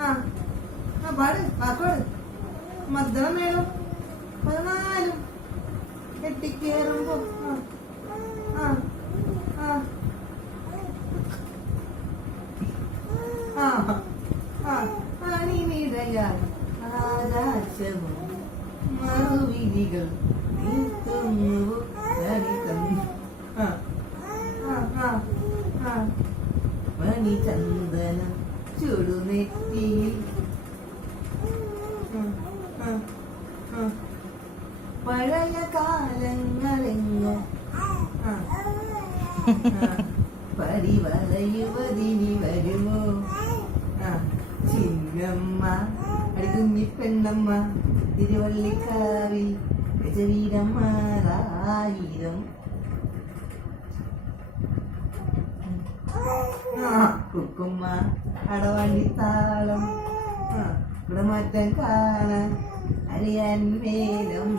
ആ പാട് പാക്കോട്. മദ്ദളം വേണം. പതിനാലും. കെട്ടിക്കേറുമ്പോ ആ ആ ആ. ആ അണിനിഴയാൽ ആകാശവും ഉം, ഉം. പഴയ കാലങ്ങളെങ്ങ. പരിവലയുവതിനി വരുമോ ചിന്നമ്മ അടി കുഞ്ഞിപ്പെണ്ണമ്മ തിരുവള്ളിക്കാവിൽ ഗജവീരന്മാരായിരം ആ കുക്കുമ്മ അടവണ്ടിത്താളം ആ ഇവിടെ മാറ്റം കാണാൻ അറിയാൻ വേലം